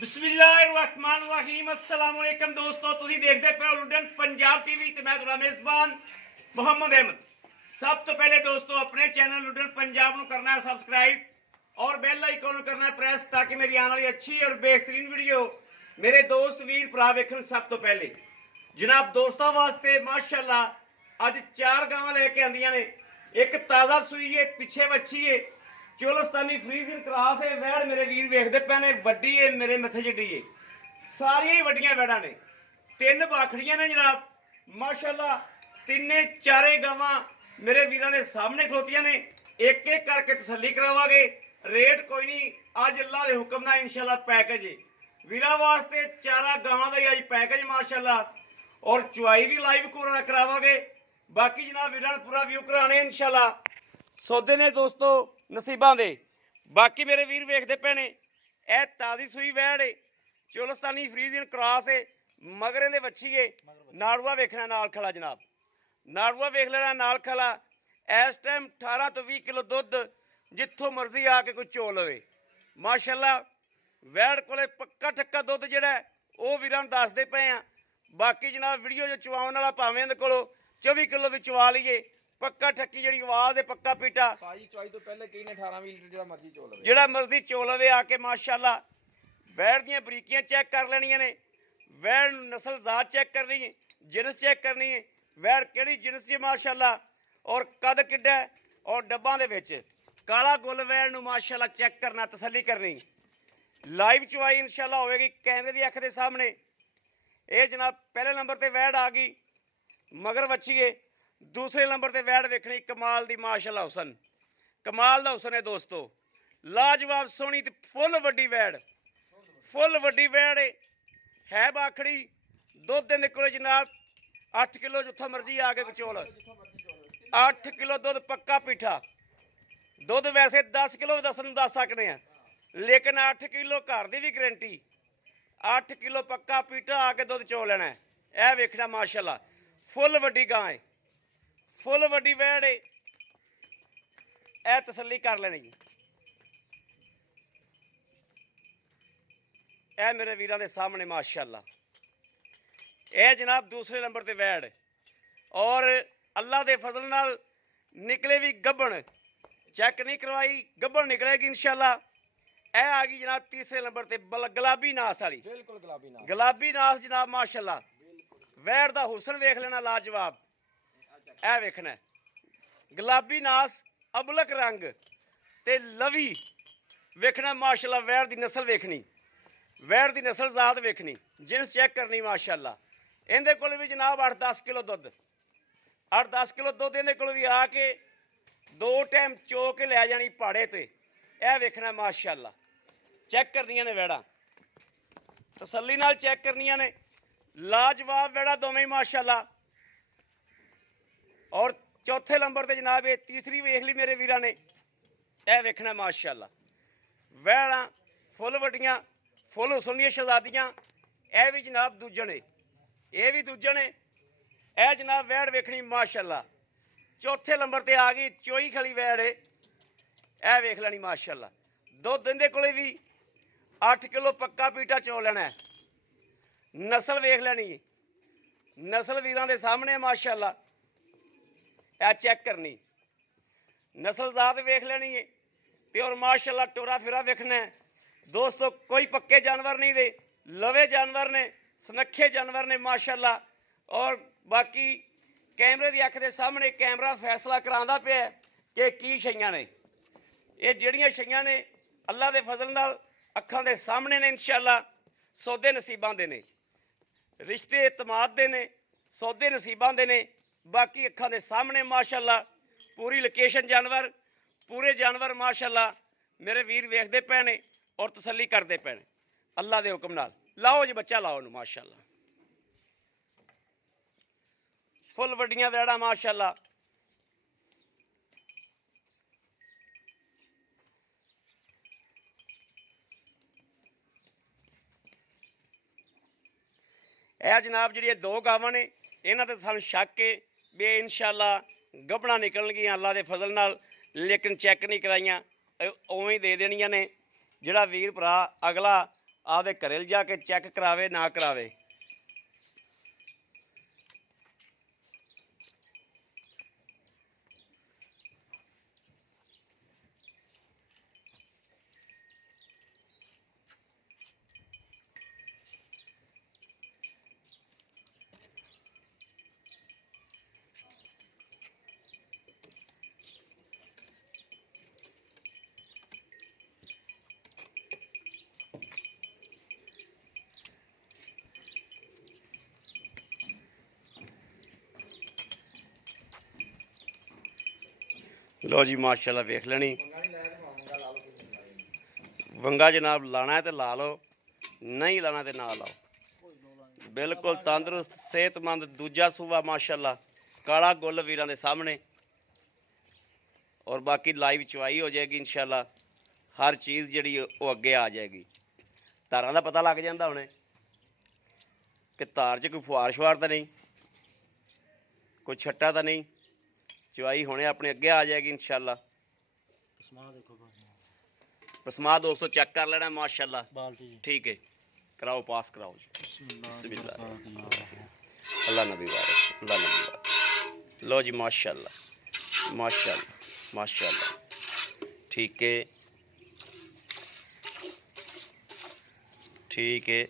बिस्मिल्लाहिर्रहमानिर्रहीम अस्सलाम वालेकुम दोस्तों, ਤੁਸੀਂ ਦੇਖਦੇ ਪਏ ਹੋ ਲੁਡਨ ਪੰਜਾਬ ਟੀਵੀ ਤੇ ਮੈਂ ਤੁਹਾਡਾ ਮੇਜ਼ਬਾਨ ਮੁਹੰਮਦ ਅਹਿਮਦ। ਸਭ ਤੋਂ ਪਹਿਲੇ ਦੋਸਤੋ ਆਪਣੇ ਚੈਨਲ ਲੁਡਨ ਪੰਜਾਬ ਨੂੰ ਕਰਨਾ ਹੈ ਸਬਸਕ੍ਰਾइब और बेल आइकन ਨੂੰ ਕਰਨਾ ਹੈ ਪ੍ਰੈਸ ताकि मेरी आने वाली अच्छी और बेहतरीन वीडियो मेरे दोस्त वीर भरा वेखण। सब तो पहले जनाब दोस्तों वास्ते माशाअल्लाह ਅੱਜ 4 ਗਾਵਾਂ ਲੈ ਕੇ ਆਂਦੀਆਂ ਨੇ। ਇੱਕ ਤਾਜ਼ਾ ਸੂਈ ਹੈ, ਪਿੱਛੇ ਵੱਛੀ ਹੈ, ਚੋਲਸਤਾਨੀ ਫਰੀਜ਼ਨ ਕਰਾਸ है। वैड़ मेरे वीर वेखते पे ने, वड्डी है मेरे मथे जिड्डी है। सारिया ही वड्डियां वैड़ा ने, 3 बाखड़ियां ने जनाब माशाअल्लाह। तिने चारे गावां मेरे वीरां दे सामने खलोतियां ने। एक एक करके तसल्ली करावांगे। रेट कोई नहीं, अज अल्लाह दे हुक्म नाल इंशाअल्लाह पैकेज है वीरां वास्ते। चारा गावां दा अज पैकेज माशाअल्लाह और चुआई भी लाइव करावांगे। बाकी जनाब वीरां पूरा व्यू कराने इंशाअल्लाह। सौदे ने दोस्तों नसीबां दे। बाकी मेरे वीर वेखते पे ने, यह ताज़ी सूई वैड़ है, चोलस्तानी फ्रीजियन क्रॉस है, मगर इहदे वच्छी है। नाड़ूआ वेखना नाल खला जनाब, नाड़ूआ वेख लेना नाल खला। इस टाइम 18 तो 20 किलो दुध जिथों मर्जी आके कोई चो लवे माशाअल्लाह। वैड़ कोले पक्का ठक्का दुध जिहड़ा वो वीरां नूं दसदे पे आ। बाकी जनाब वीडियो जो चवाउण वाला भावें इहदे कोलों 24 किलो भी चवा लीए। पक्का ठक्की जी आवाज़ है, पक्का पीटा चवाई तो पहले कई ने 18-20 लीटर जिहड़ा मर्जी चो लवे आके माशाअल्लाह। वैड़ दियां बरीकियां चेक कर लैनियां ने, वैड़ नस्ल जात चेक करनी है, जिनस चेक करनी है, वैड़ किहड़ी जिनस है माशाअल्लाह और कद किड्डा है। और डब्बां दे विच काला गुल वैड़ नूं माशाअल्लाह चेक करना, तसल्ली करनी। लाइव चवाई इंशाअल्लाह होएगी कैमरे की अख के सामने। ये जनाब पहले नंबर ते वैड़ आ गई, मगर वच्छीए। दूसरे नंबर ते वैड़ वेखनी कमाल दी माशाअल्लाह हुसन, कमाल दा हुसन है दोस्तों। लाजवाब सोहनी ते फुल वड्डी वैड़, फुल वड्डी वैड़ है बाखड़ी। दुध दे निकले जनाब 8 किलो जिथों मर्जी आके चोल, 8 किलो दुध पक्का पीठा। दुध वैसे 10 किलो दसन दस सकते हैं, लेकिन 8 किलो घर की भी गारंटी। 8 किलो पक्का पीठा आके दुध चो लेना है। यह वेखना माशाअल्लाह फुल वड्डी गां है, फुल वड्डी वैड़ है। यह तसल्ली कर लेनी। यह मेरे वीरां दे सामने माशाअल्लाह। यह जनाब दूसरे नंबर ते वैड़ और अल्लाह दे फजल नाल निकले भी गब्बन, चेक नहीं करवाई, गब्बन निकलेगी इंशाअल्लाह। यह आ गई जनाब तीसरे नंबर ते गुलाबी नास वाली, बिल्कुल गुलाबी नास जनाब माशाअल्लाह। वैड़ दा हुसन वेख लेना लाजवाब। यह वेखना गुलाबी नास, अबलक रंग ते लवी वेखना माशाअल्लाह। वैड़ दी नस्ल वेखनी, वैड़ दी नस्ल जात वेखनी, जिनस चेक करनी माशाअल्लाह। इहदे कोल भी जनाब 8-10 किलो दुध, 8-10 किलो दुध इहदे कोल भी आके 2 टाइम चो के लै जानी पहाड़े ते। यह वेखना माशाअल्लाह। चेक करनियां ने वैड़ा, तसल्ली नाल चेक करनियां ने। लाजवाब वैड़ा दोवें ही माशाअल्लाह। और चौथे नंबर ते जनाब ये तीसरी वेख ली मेरे वीरां ने। यह वेखना माशाअल्लाह। वैड़ा फुल वड्डियां, फुल हुसन दियां शहजादियां। यह भी जनाब दूजन है, यह भी दूजन है। यह जनाब वैड़ वेखनी माशाअल्लाह। चौथे नंबर ते आ गई चोई खली वैड़ है। यह वेख लेनी माशाअल्लाह। दुध इहदे कोले भी 8 किलो पक्का पीटा चो लेना है। नस्ल वेख लेनी, नस्ल वीरां दे सामने माशाअल्लाह। यह चेक करनी, नस्ल जात वेख लेनी है ते और माशाअल्लाह टोरा फिरा वेखना है दोस्तों। कोई पक्के जानवर नहीं दे, लवे जानवर ने, सनखे जानवर ने माशाअल्लाह। और बाकी कैमरे की अख के सामने कैमरा फैसला करांदा पिया कि की शैयां ने। ये जिहड़ियां शैयां ने अल्लाह के फजल नाल अखां दे सामने ने इंशाअल्लाह। सौदे नसीबां दे ने, रिश्ते एतमाद दे ने, सौदे नसीबां दे ने। बाकी अखां दे सामने माशाअल्लाह पूरी लोकेशन जानवर, पूरे जानवर माशाअल्लाह मेरे वीर वेखते पे ने और तसल्ली करते पे ने अल्लाह के हुक्म नाल। लाओ जी बच्चा लाओ नूं माशाअल्लाह। फुल वड्डियां वैड़ा माशाअल्लाह। यह जनाब जी 2 गावां ने, इन्हां ते सानूं शक है भी इंशाअल्लाह गब्बना निकलणगियां अल्लाह के फजल नाल, लेकिन चेक नहीं कराइयां, उवें ही दे देनियां ने। जिहड़ा वीर भरा अगला ਆਪਦੇ ਘਰੇ ਲਿਜਾ ਕੇ ਚੈੱਕ ਕਰਾਵੇ ਨਾ ਕਰਾਵੇ। लो जी माशाल्लाह वेख लेनी वंगा जनाब लाना है तो ला लो, नहीं लाना तो ना लाओ। बिल्कुल तंदुरुस्त सेहतमंद दूजा सूबा माशाल्लाह काला गुल वीरां दे सामने। और बाकी लाइव चवाई हो जाएगी इंशाल्लाह, हर चीज़ जिहड़ी वो अगे आ जाएगी। धारां दा पता लग जांदा हुणे कि धार च कोई फुहार शुहार तो नहीं, कोई छट्टा तो नहीं। चवाई होने अपने अगे आ जाएगी इंशाल्लाह। पसमा दोस्तों चेक कर लेना माशाल्लाह। ठीक है, कराओ पास कराओ जी। बिस्मिल्लाह, अल्लाह नबी बारक, अल्लाह नबी बारक। लो जी माशाल्लाह माशाल्लाह माशाल्लाह। ठीक है ठीक है,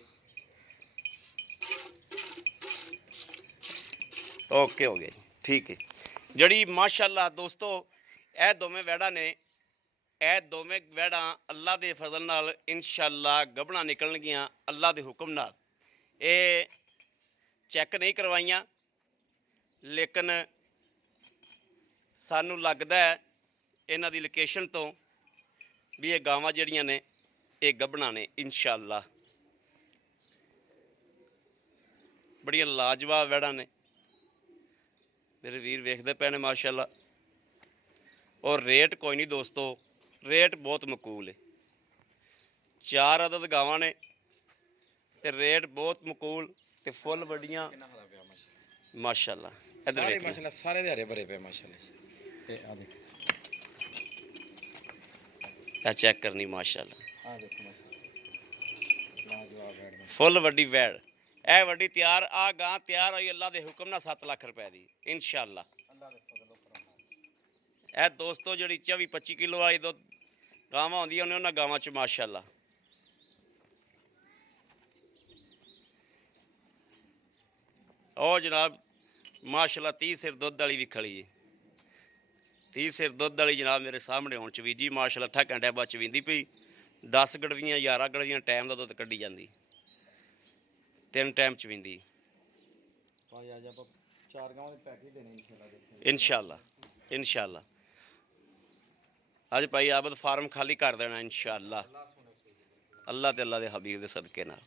ओके हो गया जी। ठीक है जड़ी माशाल्लाह दोस्तों ਇਹ ਦੋਵੇਂ ਵੈੜਾਂ ਨੇ, ਇਹ ਦੋਵੇਂ ਵੈੜਾਂ ਅੱਲਾ ਦੇ ਫਜ਼ਲ ਨਾਲ इंशाल्लाह ਗੱਭਣਾ ਨਿਕਲਣਗੀਆਂ ਅੱਲਾ ਦੇ ਹੁਕਮ ਨਾਲ। ਇਹ ਚੈੱਕ ਨਹੀਂ ਕਰਵਾਈਆਂ, ਲੇਕਿਨ ਸਾਨੂੰ ਲੱਗਦਾ ਹੈ ਇਹਨਾਂ ਦੀ ਲੋਕੇਸ਼ਨ ਤੋਂ ਵੀ ਇਹ ਗਾਵਾਂ ਜਿਹੜੀਆਂ ਨੇ ਇਹ ਗੱਭਣਾ ਨੇ इंशाल्लाह। ਬੜੀਆਂ ਲਾਜਵਾਬ ਵੈੜਾਂ ਨੇ मेरे वीर वेखते पे ने माशाल्लाह। और रेट कोई नहीं दोस्तों, रेट बहुत मकूल है। 4 अदद गावां ने ते रेट बहुत मकूल ते फुल वड्डियां माशाल्लाह। इधर सारे देखिए माशाल्लाह सारे दे हरे भरे पे माशाल्लाह ते आ देखो, ये चेक करनी माशाल्लाह। आ देखो माशाल्लाह लाजवाब है। फुल वड्डी वैड़ ए वड्डी तैयार आ गां तैयार होई अल्लाह दे हुक्म नाल 7 लाख रुपए दी इंशाल्लाह। अल्लाह दे फजल ਇਹ ਦੋਸਤੋ ਜਿਹੜੀ 24-25 ਕਿਲੋ ਵਾਲੀ ਦੁੱਧ ਗਾਵਾਂ ਹੁੰਦੀਆਂ ਨੇ ਉਹਨਾਂ ਗਾਵਾਂ 'ਚ ਮਾਸ਼ਾਅੱਲਾ। ਉਹ ਜਨਾਬ ਮਾਸ਼ਾਅੱਲਾ 30 ਸਿਰ ਦੁੱਧ ਵਾਲੀ ਵੀ ਖੜੀ ਹੈ। 30 ਸਿਰ ਦੁੱਧ ਵਾਲੀ ਜਨਾਬ ਮੇਰੇ ਸਾਹਮਣੇ ਹੁਣ ਚਵੀਜੀ ਮਾਸ਼ਾਅੱਲਾ 8 ਘੰਟੇ ਬਾਅਦ ਚਵੀਂਦੀ ਪਈ। 10 ਗੜਵੀਆਂ 11 ਗੜਵੀਆਂ ਟਾਈਮ ਦਾ ਦੁੱਧ ਕੱਢੀ ਜਾਂਦੀ, 3 ਟਾਈਮ ਚਵੀਂਦੀ। ਭਾਈ ਅੱਜ ਆਪਾਂ 4 ਗਾਵਾਂ ਦੇ ਪੈਕੇਜ ਦੇਣੇ इंशाल्लाह। इंशाल्लाह इंशाल्लाह अज भाई आबद फार्म खाली कर देना इंशाल्लाह अल्लाह ते अल्लाह दे हबीब दे सदके नाल।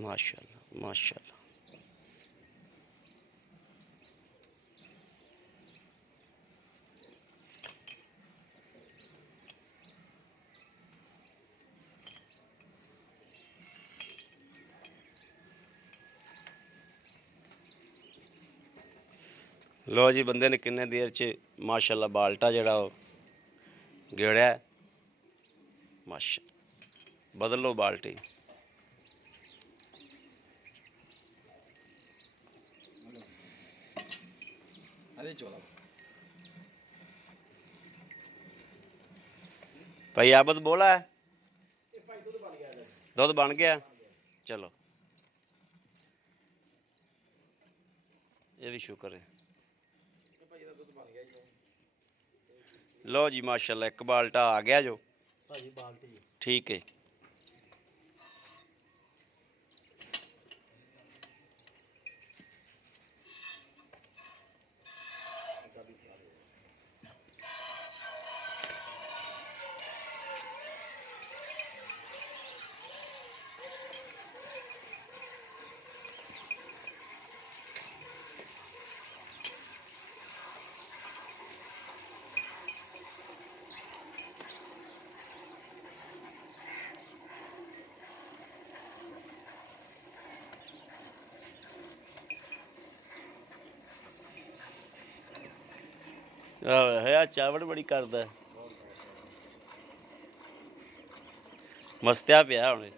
माशाल्लाह माशाल्लाह। लो जी बंदे ने किन्ने देर च माशाल्लाह बाल्टा जड़ा गेड़िया माशा बदल लो बाल्टी। अरे चोला भाई आबद बोला है दुध बन गया, चलो ये भी शुक्र है। लो जी माशाल्लाह एक बाल्टा आ गया जो ठीक है। ਹੈ ਚਾਵੜ ਬੜੀ ਕਰਦਾ ਮਸਤਿਆ ਪਿਆ ਹੁਣ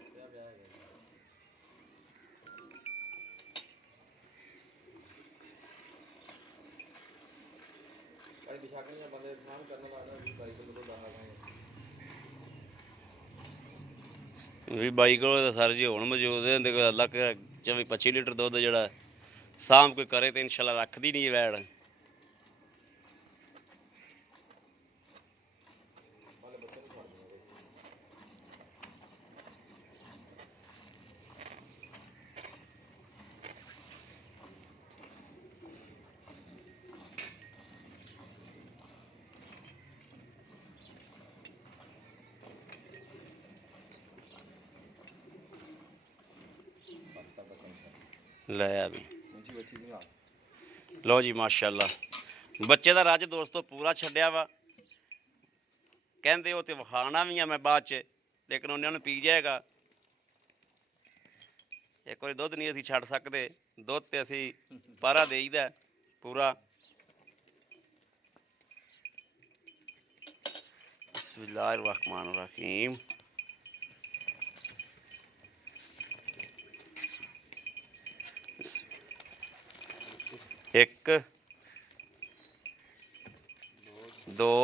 ਵੀ ਬਾਈ ਕੋਲ ਸਰ ਜੀ ਹੁਣ ਮੌਜੂਦ ਹੈ ਦੇਖੋ ਲੱਖ 24-25 ਲੀਟਰ ਦੁੱਧ ਜਿਹੜਾ ਸ਼ਾਮ ਕੋਈ ਕਰੇ ਤੇ ਇਨਸ਼ਾਅੱਲਾ ਰੱਖਦੀ ਨਹੀਂ ਵੈੜ ਲੈ ਆ ਵੀ ਲਓ ਜੀ ਮਾਸ਼ਾਅੱਲਾ ਬੱਚੇ ਦਾ ਰੱਜ ਦੋਸਤੋ ਪੂਰਾ ਛੱਡਿਆ ਵਾ ਕਹਿੰਦੇ ਉਹ ਤੇ ਵਿਖਾਣਾ ਵੀ ਆ ਮੈਂ ਬਾਅਦ ਚ ਲੇਕਿਨ ਉਹਨਾਂ ਨੂੰ ਪੀ ਜਾਏਗਾ ਇੱਕ ਵਾਰੀ ਦੁੱਧ ਨਹੀਂ ਅਸੀਂ ਛੱਡ ਸਕਦੇ ਦੁੱਧ ਤੇ ਅਸੀਂ ਪਾਰਾ ਦੇਈਦਾ ਪੂਰਾ ਬਿਸਮਿल्लाह रहमान रहीम एक दो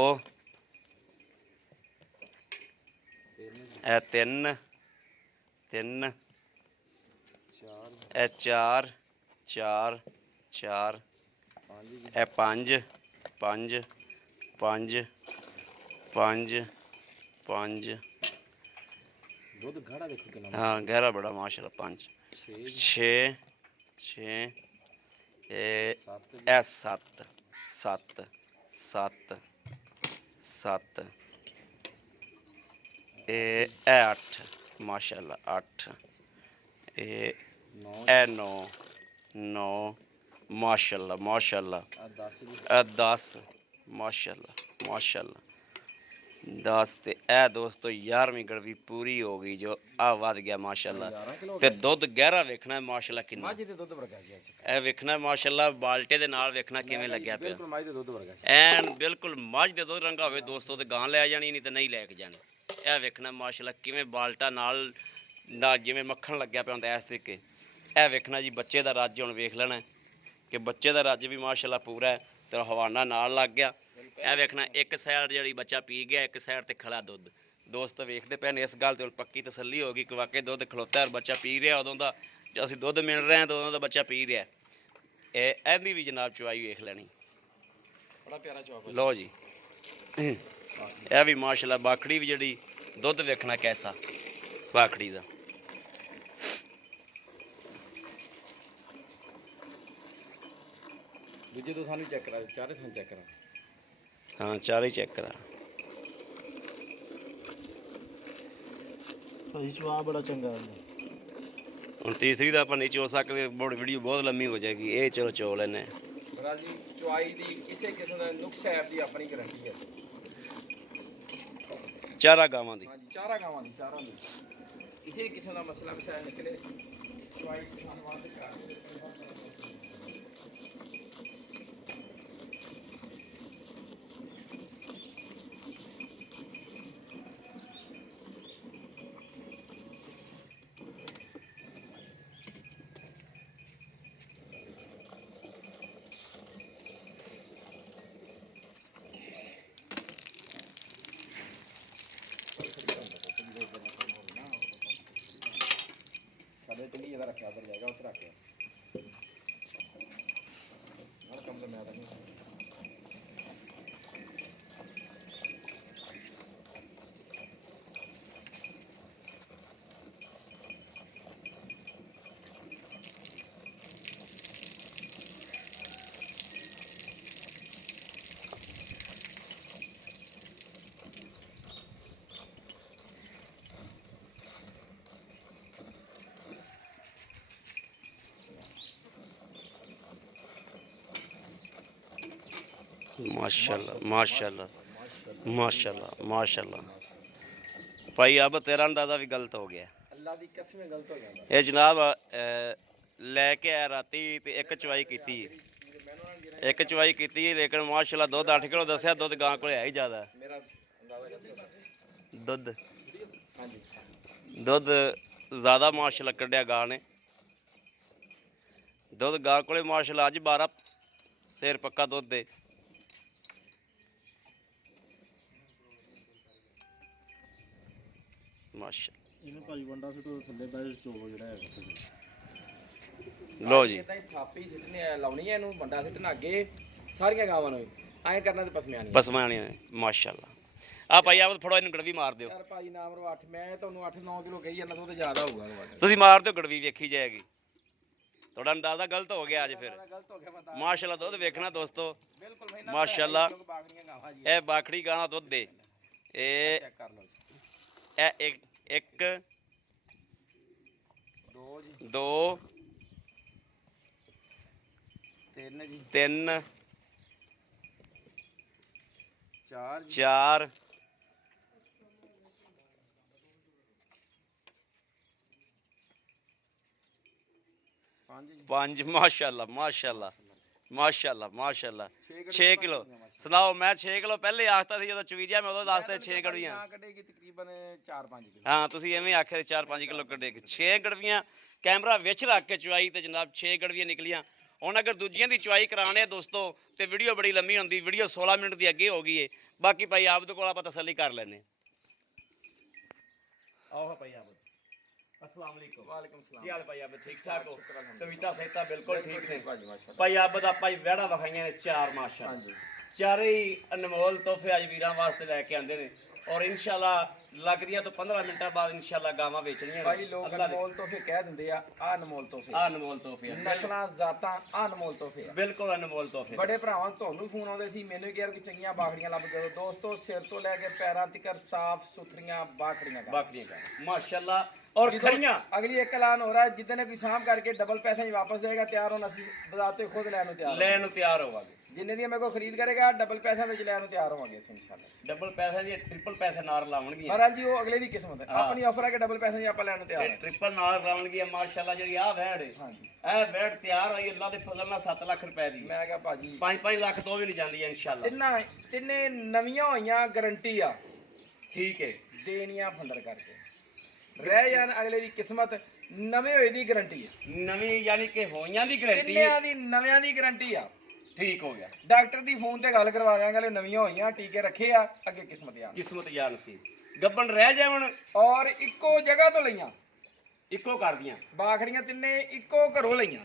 ए तीन तीन ए चार चार चार ए पंज पंज पंज पंज पंज हाँ गहरा बड़ा माशाल्लाह पाँच छे छे ए सत्त सत्त सत्त सत्त ए अठ माशाल्लाह अठ ए नौ नौ माशाल्लाह माशाल्लाह ए 10 माशाल्लाह माशाल्लाह 10 ਤੇ ਇਹ ਦੋਸਤੋ 11ਵੀਂ ਗੜਵੀ ਪੂਰੀ ਹੋ ਗਈ ਜੋ ਆ ਵੱਧ ਗਿਆ ਮਾਸ਼ਾਅੱਲਾ ਤੇ ਦੁੱਧ ਗਹਿਰਾ ਵੇਖਣਾ ਮਾਸ਼ਾਅੱਲਾ ਕਿੰਨਾ ਮੱਝ ਦੇ ਦੁੱਧ ਵਰਗਾ ਗਿਆ ਇਹ ਵੇਖਣਾ ਮਾਸ਼ਾਅੱਲਾ ਬਾਲਟੇ ਦੇ ਨਾਲ ਵੇਖਣਾ ਕਿਵੇਂ ਲੱਗਿਆ ਪਿਆ ਬਿਲਕੁਲ ਮੱਝ ਦੇ ਦੁੱਧ ਵਰਗਾ ਐਨ ਬਿਲਕੁਲ ਮੱਝ ਦੇ ਦੁੱਧ ਰੰਗਾ ਹੋਵੇ ਦੋਸਤੋ ਤੇ ਗਾਂ ਲੈ ਜਾਣੀ ਨਹੀਂ ਤੇ ਨਹੀਂ ਲੈ ਕੇ ਜਾਣੀ ਇਹ ਵੇਖਣਾ ਮਾਸ਼ਾਅੱਲਾ ਕਿਵੇਂ ਬਾਲਟਾ ਨਾਲ ਜਿਵੇਂ ਮੱਖਣ ਲੱਗਿਆ ਪਿਆ ਹੁੰਦਾ ਇਸ ਤਰੀਕੇ ਇਹ ਵੇਖਣਾ ਜੀ ਬੱਚੇ ਦਾ ਰੱਜ ਹੁਣ ਵੇਖ ਲੈਣਾ ਕਿ ਬੱਚੇ ਦਾ ਰੱਜ ਵੀ ਮਾਸ਼ਾਅੱਲਾ ਪੂਰਾ ਹੈ ਤੇ ਹਵਾਨਾ ਨਾਲ ਲੱਗ ਗਿਆ ਇਹ ਵੇਖਣਾ ਇੱਕ ਸਾਈਡ ਜਿਹੜੀ ਬੱਚਾ ਪੀ ਗਿਆ ਇੱਕ ਸਾਈਡ ਤੇ ਖੜਾ ਦੁੱਧ ਦੋਸਤ ਵੇਖਦੇ ਪਏ ਨੇ ਇਸ ਗੱਲ ਤੇ ਪੱਕੀ ਤਸੱਲੀ ਹੋ ਗਈ ਕਿ ਵਾਕਈ ਦੁੱਧ ਖਲੋਤਾ ਹੈ ਬੱਚਾ ਪੀ ਰਿਹਾ ਉਦੋਂ ਦਾ ਜੇ ਅਸੀਂ ਦੁੱਧ ਮਿਲ ਰਹੇ ਹਾਂ ਤਾਂ ਉਦੋਂ ਦਾ ਬੱਚਾ ਪੀ ਰਿਹਾ ਇਹਦੀ ਵੀ ਜਨਾਬ ਚੁਆਈ ਵੇਖ ਲੈਣੀ ਬੜਾ ਪਿਆਰਾ ਚੁਆਵਾ ਲਓ ਜੀ ਇਹ ਵੀ ਮਾਸ਼ਾਅੱਲਾ ਬਾਖੜੀ ਵੀ ਜਿਹੜੀ ਦੁੱਧ ਵੇਖਣਾ ਕੈਸਾ ਬਾਖੜੀ ਦਾ ਦੂਜੇ ਤੋਂ ਸਾਨੂੰ ਚੈੱਕ ਕਰਾ ਚਾਰੇ ਸਾਨੂੰ ਚੈੱਕ ਕਰਾ हाँ चार ही चेक करा बड़ा चंगा ਹੁਣ ਤੀਸਰੀ ਦਾ ਆਪਾਂ ਨਹੀਂ ਚੋ ਸਕਦੇ ਬੜੀ ਵੀਡੀਓ ਬਹੁਤ ਲੰਮੀ ਹੋ ਜਾਏਗੀ ਇਹ ਚਲੋ ਚੋ ਲੈਨੇ ਰਾਜੀ ਚੁਆਈ ਦੀ ਕਿਸੇ ਕਿਸਮ ਦਾ ਨੁਕਸ ਹੈ ਦੀ ਆਪਣੀ ਗਾਰੰਟੀ ਹੈ ਚਾਰਾ ਗਾਵਾਂ ਦੀ ਹਾਂਜੀ ਚਾਰਾ ਗਾਵਾਂ ਦੀ ਚਾਰਾਂ ਦੀ ਕਿਸੇ ਕਿਸਮ ਦਾ ਮਸਲਾ ਵਿਸ਼ਾ ਨਿਕਲੇ ਚੁਆਈ ਸਾਨੂੰ ਵਾਅਦੇ ਕਰਾ चलिए इधर रखा उधर जाएगा उधर रखे कम से मैं नहीं माशाल्लाह माशाल्लाह माशाल्लाह माशाल्लाह भाई अब तेरा अंदाजा भी गलत हो गया अल्लाह दी कसम गलत हो गया ये जनाब लैके आया राती ते एक चवाई कीती ਇੱਕ ਚਵਾਈ ਕੀਤੀ ਹੈ, ਲੇਕਿਨ ਮਾਸ਼ਾਅੱਲਾ ਦੁੱਧ 8 ਕਿਲੋ ਦੱਸਿਆ। ਦੁੱਧ ਗਾਂ ਕੋਲੇ ਹੈ ਹੀ ਜ਼ਿਆਦਾ। ਮੇਰਾ ਅੰਦਾਜ਼ਾ ਕਿੱਥੇ ਦੁੱਧ ਹਾਂਜੀ ਦੁੱਧ ਜ਼ਿਆਦਾ ਮਾਸ਼ਾਅੱਲਾ ਕੱਢਿਆ ਗਾਂ ਨੇ। ਦੁੱਧ ਗਾਂ ਕੋਲੇ ਮਾਸ਼ਾਅੱਲਾ ਅੱਜ 12 ਸੇਰ ਪੱਕਾ ਦੁੱਧ ਦੇ। ਮਾਸ਼ਾ ਇਹਨੂੰ ਭਾਜੀ ਵੰਡਾ ਸਿੱਟੋ ਥੱਲੇ ਬੈਠ ਚੋਵੋ ਜਿਹੜਾ ਹੈਗਾ ਲਓ ਜੀ। ਇਦਾਂ ਹੀ ਥਾਪੀ ਸਿੱਟਨੇ ਲਾਉਣੀ ਹੈ ਇਹਨੂੰ ਵੰਡਾ ਸਿੱਟਣਾ ਅੱਗੇ ਸਾਰੀਆਂ ਗਾਵਾਂ ਨੂੰ ਐਂ ਕਰਨਾ ਤੇ ਪਸਮਿਆਂ ਨਹੀਂ ਬਸਮਾਣੀਆਂ ਨੇ ਮਾਸ਼ਾਅੱਲਾ। ਆ ਭਾਈ ਆਪ ਫੜੋ ਇਹਨੂੰ ਗੜਵੀ ਮਾਰ ਦਿਓ। ਯਾਰ ਭਾਜੀ ਨਾਮ ਰੋ 8 ਮੈਂ ਤੁਹਾਨੂੰ 8-9 ਕਿਲੋ ਕਹੀ ਜਾਂਦਾ ਤੋਂ ਜ਼ਿਆਦਾ ਹੋਊਗਾ ਤੁਸੀਂ ਮਾਰ ਦਿਓ ਗੜਵੀ, ਵੇਖੀ ਜਾਏਗੀ। ਤੁਹਾਡਾ ਅੰਦਾਜ਼ਾ ਗਲਤ ਹੋ ਗਿਆ ਅੱਜ ਫਿਰ। ਗਲਤ ਹੋ ਗਿਆ ਪਤਾ ਮਾਸ਼ਾਅੱਲਾ ਦੁੱਧ ਵੇਖਣਾ ਦੋਸਤੋ। ਬਿਲਕੁਲ ਮੈਂ ਮਾਸ਼ਾਅੱਲਾ ਬਾਗੜੀਆਂ ਗਾਵਾਂ ਜੀ ਇਹ ਬਾਖੜੀ ਗਾਂ ਦਾ ਦੁੱਧ ਦੇ। ਇਹ ਚੈੱਕ ਕਰ ਲਓ ਇੱਕ ਦੋ ਜੀ 2 ਤਿੰਨ ਜੀ 3 ਚਾਰ ਜੀ 4 ਪੰਜ ਜੀ 5 ਮਾਸ਼ਾਅੱਲਾ ਮਾਸ਼ਾਅੱਲਾ ਮਾਸ਼ਾਅੱਲਾ ਮਾਸ਼ਾਅੱਲਾ 6 6 ਕਿਲੋ। ਸੁਣਾਓ, ਮੈਂ 6 ਕਿਲੋ ਪਹਿਲੇ ਆਖਤਾ ਸੀ ਜਦੋਂ ਚਵੀਜਿਆ ਮੈਂ ਉਦੋਂ ਦੱਸਦੇ 6 ਗੜਵੀਆਂ। ਨਾ ਕੱਢੇਗੀ ਤਕਰੀਬਨ 4-5 ਕਿਲੋ ਹਾਂ ਤੁਸੀਂ ਐਵੇਂ ਆਖਿਆ 4-5 ਕਿਲੋ ਕੱਢੇਗੀ। 6 ਗੜਵੀਆਂ ਕੈਮਰਾ ਵਿੱਚ ਰੱਖ ਕੇ ਚਵਾਈ ਤੇ ਜਨਾਬ 6 ਗੜਵੀਆਂ ਨਿਕਲੀਆਂ। ਹੁਣ ਅਗਰ ਦੂਜੀਆਂ ਦੀ ਚਵਾਈ ਕਰਾਣੇ ਦੋਸਤੋ ਤੇ ਵੀਡੀਓ ਬੜੀ ਲੰਮੀ ਹੁੰਦੀ। ਵੀਡੀਓ 16 ਮਿੰਟ ਦੀ ਅੱਗੇ ਹੋ ਗਈ ਏ। ਬਾਕੀ ਭਾਈ ਆਪ ਦੇ ਕੋਲ ਆਪਾਂ ਤਸੱਲੀ ਕਰ ਲੈਨੇ। ਆਓ ਭਾਈ ਆਪ। अस्सलाम वालेकुम। ਵਾਲੇਕੁਮ ਸਲਾਮ ਕੀ ਹਾਲ ਭਾਈ ਆਪ? ਠੀਕ ਠਾਕ ਹੋ? ਸ਼ੁਕਰ ਅਲਹਮਦੁਲਿਲਾ। ਕਵਿਤਾ ਸਹਿਤਾ ਬਿਲਕੁਲ ਠੀਕ ਨੇ ਭਾਜੀ ਮਾਸ਼ਾਅੱਲਾ ਭਾਈ ਆਪ ਦਾ ਭਾਈ ਵਿਹੜਾ ਵਿਖਾਈਆਂ ਨੇ 4 ਮਾਸ਼ਾਅੱਲਾ। ਹਾਂਜੀ ਚਾਰੇ ਹੀ ਅਨਮੋਲ ਤੋਹਫੇ ਅੱਜ ਵੀਰਾਂ ਵਾਸਤੇ ਲੈ ਕੇ ਆਂਦੇ ਨੇ ਔਰ ਇਨਸ਼ਾਅੱਲਾ ਲੱਗਦੀਆਂ ਤੋਂ 15 ਮਿੰਟਾਂ ਬਾਅਦ ਇਨਸ਼ਾਅੱਲਾ ਗਾਵਾਂ ਵੇਚਣੀਆਂ ਭਾਜੀ ਲੋਕ ਅਨਮੋਲ ਤੋਹਫੇ ਕਹਿ ਦਿੰਦੇ ਆ ਅਨਮੋਲ ਤੋਹਫੇ ਆ ਅਨਮੋਲ ਤੋਹਫੇ ਆ। ਨਸਲਾਂ ਜ਼ਾਤਾਂ ਅਨਮੋਲ ਤੋਹਫੇ ਆ। ਬਿਲਕੁਲ ਅਨਮੋਲ ਤੋਹਫੇ। ਬੜੇ ਭਰਾਵਾਂ ਤੁਹਾਨੂੰ ਫੋਨ ਆਉਂਦੇ ਸੀ, ਮੈਨੂੰ ਵੀ ਕਿਹਾ ਕਿ ਚੰਗੀਆਂ ਬਾਖੜੀਆਂ ਲੱਭ ਦਿਓ। ਦੋਸਤੋ ਸਿਰ ਤੋਂ ਲੈ ਕੇ ਪੈਰਾਂ ਤੱਕ ਸਾਫ਼ ਸੁਥਰੀਆਂ ਬਾਖੜੀਆਂ ਬਾਕੀਆਂ ਗਾ ਮਾਸ਼ਾਅੱਲਾ ਔਰ ਖਰੀਆਂ। ਅਗਲੀ ਇੱਕ ਐਲਾਨ ਹੋ ਰਿਹਾ ਹੈ, ਜਿੱਦਨੇ ਕੋਈ ਸਾਂਭ ਕਰਕੇ ਡਬਲ ਪੈਸੇ ਹੀ ਵਾਪਸ ਦੇਗਾ ਤਿਆਰ ਹੋਣਾ ਅਸੀਂ ਬਾਜ਼ਾਰ ਤੋਂ ਖੁਦ ਲੈਣ ਨੂੰ ਤਿਆਰ ਲੈਣ ਨੂੰ ਤਿਆਰ ਹੋਵਾਂਗੇ। ਜਿੰਨੇ ਦੀ ਮੇਰੇ ਕੋਲ ਖਰੀਦ ਕਰੇਗਾ ਡਬਲ ਪੈਸਿਆਂ ਵਿੱਚ ਲੈਣ ਨੂੰ ਤਿਆਰ ਹੋਵਾਂਗੇ ਅਸੀਂ ਇਨਸ਼ਾਅੱਲਾ। ਡਬਲ ਪੈਸੇ ਦੀ ਟ੍ਰਿਪਲ ਪੈਸੇ ਨਾਲ ਲਾਉਣਗੀਆਂ। ਮਹਾਰਾਜ ਜੀ ਉਹ ਅਗਲੇ ਦੀ ਕਿਸਮਤ ਹੈ। ਹਾਂ। ਆਪਣੀ ਆਫਰ ਹੈ ਕਿ ਡਬਲ ਪੈਸੇ ਹੀ ਆਪਾਂ ਲੈਣ ਨੂੰ ਤਿਆਰ ਹਾਂ। ਟ੍ਰਿਪਲ ਨਾਲ ਲਾਉਣਗੀਆਂ ਮਾਸ਼ਾਅੱਲਾ। ਜਿਹੜੀ ਆ ਵੈੜ ਹੈ ਹਾਂਜੀ ਇਹ ਵੈੜ ਤਿਆਰ ਹੋਈ ਅੱਲਾ ਦੇ ਫਜ਼ਲ ਨਾਲ 7 ਲੱਖ ਰੁਪਏ ਦੀ। ਮੈਂ ਕਿਹਾ ਭਾਜੀ 5-5 ਲੱਖ ਤੋਂ ਵੀ ਨਹੀਂ ਜਾਂਦੀ ਇਨਸ਼ਾਅੱਲਾ। ਤਿੰਨੇ ਨਵੀਆਂ ਹੋਈਆਂ ਗਾਰੰਟੀ ਆ ਠੀਕ ਹੈ। ਦੇਣੀਆਂ ਫੰਡਰ ਕਰਕੇ ਰਹਿ ਜਾਣ ਅਗਲੇ ਦੀ ਕਿਸਮਤ। ਨਵੇਂ ਹੋਏ ਦੀ ਗਾਰੰਟੀ ਆ। ਨਵੀਂ ਯਾਨੀ ਕਿ ਹੋਈਆਂ ਦੀ ਗਾਰੰਟੀ। ਤਿੰਨਿਆਂ ਦੀ ਨਵਿਆਂ ਦੀ ਗਾਰੰਟੀ ਆ। ਠੀਕ ਹੋ ਗਿਆ। ਡਾਕਟਰ ਦੀ ਫੋਨ ਤੇ ਗੱਲ ਕਰਵਾ ਦਿਆਂਗੇ ਲੈ ਨਵੀਆਂ ਹੋਈਆਂ ਟੀਕੇ ਰੱਖੇ ਆ ਅੱਗੇ ਕਿਸਮਤ ਆ। ਕਿਸਮਤ ਯਾਰ ਨਸੀਬ। ਗੱਬਣ ਰਹਿ ਜਾਵਣ ਔਰ ਇੱਕੋ ਜਗ੍ਹਾ ਤੋਂ ਲਈਆਂ ਇੱਕੋ ਕਰਦੀਆਂ। ਬਾਖੜੀਆਂ ਤਿੰਨੇ ਇੱਕੋ ਘਰੋਂ ਲਈਆਂ।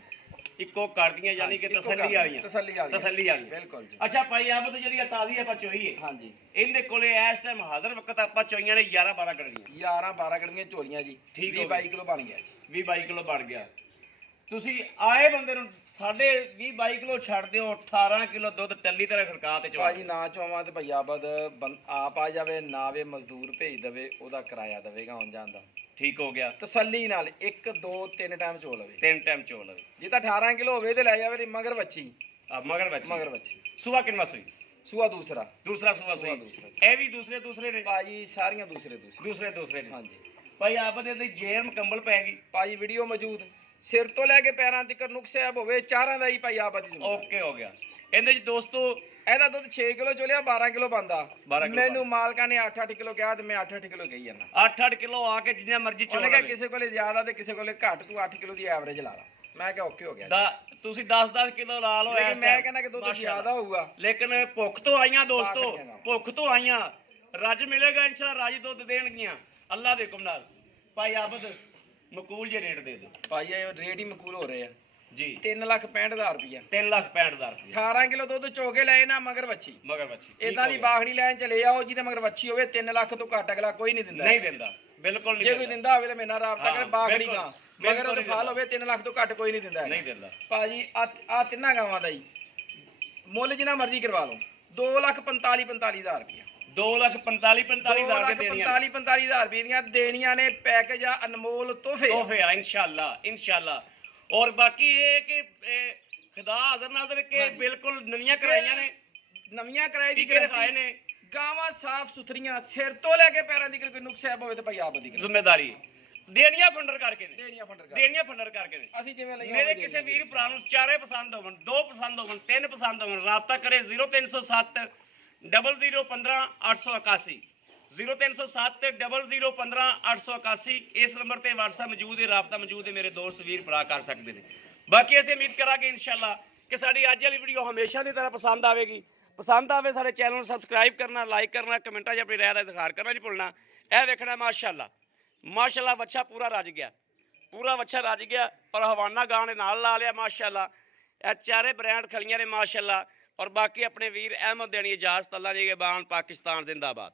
ਇੱਕੋ ਕਰਦੀਆਂ ਯਾਨੀ ਕਿ ਇੱਕੋ ਤਸੱਲੀ ਵਾਲੀਆਂ। ਤਸੱਲੀ ਵਾਲੀਆਂ ਤਸੱਲੀ ਵਾਲੀਆਂ ਬਿਲਕੁਲ ਜੀ। ਅੱਛਾ ਭਾਈ ਆਪ ਤੇ ਜਿਹੜੀ ਤਾਜ਼ੀ ਆਪਾਂ ਚੋਈ ਹੈ ਹਾਂਜੀ ਇਹਦੇ ਕੋਲੇ ਇਸ ਟਾਈਮ ਹਾਜ਼ਰ ਵਕਤ ਆਪਾਂ ਚੋਈਆਂ ਨੇ 11-12 ਗੜੀਆਂ 11-12 ਗੜੀਆਂ ਝੋਲੀਆਂ ਜੀ। ਠੀਕ 20-22 ਕਿਲੋ ਬਣ ਗਿਆ ਜੀ। 20-22 ਕਿਲੋ ਬਣ ਗਿਆ। ਤੁਸੀਂ ਆਏ ਬੰਦੇ ਨੂੰ ਸਾਡੇ 20-22 ਕਿਲੋ ਛੱਡ ਦਿਓ 18 ਕਿਲੋ ਦੁੱਧ ਟੱਲੀ ਤੇ ਖੜਕਾ ਤੇ ਚਵਾ। ਭਾਜੀ ਨਾ ਚੋਵਾਂ ਤੇ ਭਈਆ ਬਦ ਆਪ ਆ ਜਾਵੇ ਨਾ ਵੇ ਮਜ਼ਦੂਰ ਭੇਜ ਦੇਵੇ ਉਹਦਾ ਕਿਰਾਇਆ ਦੇਵੇਗਾ ਆਉਣ ਜਾਣ ਦਾ। ਠੀਕ ਹੋ ਗਿਆ। ਤਸੱਲੀ ਨਾਲ 1 2 3 ਟਾਈਮ ਚੋ ਲਵੇ। 3 ਟਾਈਮ ਚੋ ਲਵੇ। ਜੇ ਤਾਂ 18 ਕਿਲੋ ਹੋਵੇ ਤੇ ਲੈ ਜਾਵੇ ਤੇ ਮਗਰ ਵੱਛੀ ਮਗਰ ਬੱਚੀ ਮਗਰ ਵੱਛੀ ਸੂਆ ਕਿੰਨਾ ਸੂਈ? ਸੂਆ ਦੂਸਰਾ ਦੂਸਰਾ ਸੂਆ ਸੂਈ। ਦੂਸਰਾ। ਇਹ ਵੀ ਦੂਸਰੇ ਨੇ ਭਾਜੀ ਸਾਰੀਆਂ ਦੂਸਰੇ ਦੂਸਰੇ ਨੇ। ਹਾਂਜੀ ਭਾਈ ਆਪ ਦੇ ਤੇ ਜੇਰਮ ਕੰਬਲ ਪੈ ਗਈ। ਭਾਜੀ ਵੀਡੀਓ ਮੌਜੂਦ ਸਿਰ ਤੋਂ ਲੈ ਕੇ ਪੈਰਾਂ ਤੱਕ ਨੁਕਸੈਬ ਹੋਵੇ ਚਾਰਾਂ ਦਾ ਹੀ ਭਾਈ ਆਪ ਦੀ ਜ਼ਿੰਮੇਵਾਰੀ। ਓਕੇ ਹੋ ਗਿਆ। ਇਹਦੇ ਚ ਦੋਸਤੋ ਇਹਦਾ ਦੁੱਧ 6 ਕਿਲੋ ਚੋਲਿਆ 12 ਕਿਲੋ ਬੰਦਾ। 12 ਕਿਲੋ ਮੈਨੂੰ ਮਾਲਕਾਂ ਨੇ 8-8 ਕਿਲੋ ਕਿਹਾ ਤੇ ਮੈਂ 8-8 ਕਿਲੋ ਕਹੀ ਜਾਂਦਾ। 8-8 ਕਿਲੋ ਆ ਕੇ ਜਿੰਨਾ ਮਰਜ਼ੀ ਚੋ ਉਹਨੇ ਕਿਹਾ ਕਿਸੇ ਕੋਲੇ ਜ਼ਿਆਦਾ ਤੇ ਕਿਸੇ ਕੋਲੇ ਘੱਟ, ਤੂੰ 8 ਕਿਲੋ ਦੀ ਐਵਰੇਜ ਲਾ ਲਾ। ਮੈਂ ਕਿਹਾ ਓਕੇ ਹੋ ਗਿਆ। ਤੁਸੀਂ 10-10 ਕਿਲੋ ਲਾ ਲਓ। ਲੇਕਿਨ ਮੈਂ ਕਹਿੰਦਾ ਕਿ ਦੁੱਧ ਜ਼ਿਆਦਾ ਹੋਊਗਾ। ਲੇਕਿਨ ਭੁੱਖ ਤੋਂ ਆਈਆਂ ਦੋਸਤੋ, ਬਾਖੜੀਆਂ ਗਾਵਾਂ। ਭੁੱਖ ਤੋਂ ਆਈਆਂ। ਰੱਜ ਮਿਲੇਗਾ ਇਨਸ਼ਾਅੱਲਾ, ਰਾਜੀ ਦੁੱਧ ਦੇਣਗੀਆਂ ਅੱਲਾ ਦੇ ਹੁਕਮ ਨਾਲ। ਭਾਈ ਆਬਦ ਮਕੂਲ ਜੇ ਰੇਟ ਦੇ ਦਿਓ। ਭਾਈ ਇਹ ਰੇਟ ਹੀ ਮਕੂਲ ਹੋ ਰਹੇ ਆ ਜੀ। 3,65,000 ਰੁਪਇਆ। 3,65,000 ਰੁਪਏ 18 ਕਿਲੋ ਦੁੱਧ ਚੋ ਕੇ ਲਏ ਨਾ ਮਗਰ ਵੱਛੀ। ਮਗਰ ਬੱਚੀ ਇਦਾਂ ਦੀ ਬਾਖੜੀ ਲੈਣ ਚਲੇ ਆਓ ਜਿਹਦੇ ਮਗਰ ਵੱਛੀ ਹੋਵੇ 3 ਲੱਖ ਤੋਂ ਘੱਟ ਅਗਲਾ ਕੋਈ ਨਹੀਂ ਦਿੰਦਾ। ਨਹੀਂ ਦਿੰਦਾ ਬਿਲਕੁਲ ਨਹੀਂ ਜੇ ਕੋਈ ਦਿੰਦਾ ਹੋਵੇ ਤਾਂ ਮੇਰੇ ਨਾਲ ਰਾਬਤਾ ਕਰੇ। ਹਾਂ, ਬਾਖੜੀ ਬਿਲਕੁਲ, ਗਾਂ ਬਿਲਕੁਲ ਮਗਰ ਉਹਦੇ ਨਹੀਂ ਫਾਲ ਹੋਵੇ 3 ਲੱਖ ਤੋਂ ਘੱਟ ਕੋਈ ਨਹੀਂ ਦਿੰਦਾ। ਨਹੀਂ ਦਿੰਦਾ ਭਾਜੀ ਆ ਤਿੰਨਾਂ ਗਾਵਾਂ ਦਾ ਜੀ ਮੁੱਲ ਜਿੰਨਾ ਮਰਜ਼ੀ ਕਰਵਾ ਲਓ 2,45,45,000 ਰੁਪਇਆ। 2,45,000 ਦੇ ਦੇਣੀਆਂ 2,45,000 ਰੁਪਏ ਦੀਆਂ ਦੇਣੀਆਂ ਨੇ। ਪੈਕੇਜ ਆ ਅਨਮੋਲ ਤੋਹਫੇ। ਤੋਹਫੇ ਆ ਇਨਸ਼ਾਅੱਲਾ। ਔਰ ਬਾਕੀ ਇਹ ਕਿ ਖੁਦਾ ਹਾਜ਼ਰ ਨਾਜ਼ਰ ਕੇ ਬਿਲਕੁਲ ਨਵੀਆਂ ਕਰਾਈਆਂ ਨੇ, ਨਵੀਆਂ ਕਿਰਾਏ ਦੀ ਟੀਕੇ ਰਖਾਏ ਨੇ। ਗਾਵਾਂ ਸਾਫ ਸੁਥਰੀਆਂ ਸਿਰ ਤੋਂ ਲੈ ਕੇ ਪੈਰਾਂ ਦੀ ਕੋਈ ਨੁਕਸ ਹੋਵੇ ਤੇ ਭਾਈ ਆਪ ਦੀ ਜ਼ਿੰਮੇਦਾਰੀ ਦੇਣੀਆਂ ਫੰਡਰ ਕਰਕੇ ਨੇ, ਦੇਣੀਆਂ ਫੰਡਰ ਕਰ ਦੇਣੀਆਂ ਫੰਡਰ ਕਰਕੇ ਨੇ। ਅਸੀਂ ਜਿਵੇਂ ਲਈ ਮੇਰੇ ਕਿਸੇ ਵੀਰ ਭਰਾ ਨੂੰ ਚਾਰੇ ਪਸੰਦ ਹੋਵਣ, 2 ਪਸੰਦ ਹੋਵਣ, 3 ਪਸੰਦ ਹੋਵਣ, ਰਾਬਤਾ ਕਰੇ 0307 0015 881 0307 0015 881। ਇਸ ਨੰਬਰ ਤੇ WhatsApp ਮੌਜੂਦ ਹੈ, ਰਾਬਤਾ ਮੌਜੂਦ ਹੈ, ਮੇਰੇ ਦੋਸਤ ਵੀਰ ਭਰਾ ਕਰ ਸਕਦੇ ਨੇ। ਬਾਕੀ ਅਸੀਂ ਉਮੀਦ ਕਰਾਂਗੇ ਇਨਸ਼ਾਅੱਲਾ ਕਿ ਸਾਡੀ ਅੱਜ ਵਾਲੀ ਵੀਡੀਓ ਹਮੇਸ਼ਾ ਦੀ ਤਰ੍ਹਾਂ ਪਸੰਦ ਆਵੇਗੀ। ਪਸੰਦ ਆਵੇ ਸਾਡੇ ਚੈਨਲ ਨੂੰ ਸਬਸਕ੍ਰਾਈਬ ਕਰਨਾ, ਲਾਈਕ ਕਰਨਾ, ਕਮੈਂਟਾਂ 'ਚ ਆਪਣੀ ਰਾਏ ਦਾ ਇਜ਼ਹਾਰ ਕਰਨਾ ਨਹੀਂ ਭੁੱਲਣਾ। ਇਹ ਵੇਖਣਾ ਮਾਸ਼ਾਅੱਲਾ ਮਾਸ਼ਾਅੱਲਾ ਵੱਛਾ ਪੂਰਾ ਰੱਜ ਗਿਆ, ਪੂਰਾ ਵੱਛਾ ਰੱਜ ਗਿਆ, ਪਰ ਹਵਾਨਾ ਗਾਂ ਦੇ ਨਾਲ ਲਾ ਲਿਆ ਮਾਸ਼ਾਅੱਲਾ। ਇਹ ਚਾਰੇ ਬ੍ਰਾਂਡ ਖਲੀਆਂ ਨੇ ਮਾਸ਼ਾਅੱਲਾ। ਔਰ ਬਾਕੀ ਆਪਣੇ ਵੀਰ ਅਹਿਮਦ ਦੇਣੀ ਇਜਾਜ਼ਤ, ਅੱਲਾ ਜੀ ਕੇ ਬਾਨ, ਪਾਕਿਸਤਾਨ ਜ਼ਿੰਦਾਬਾਦ।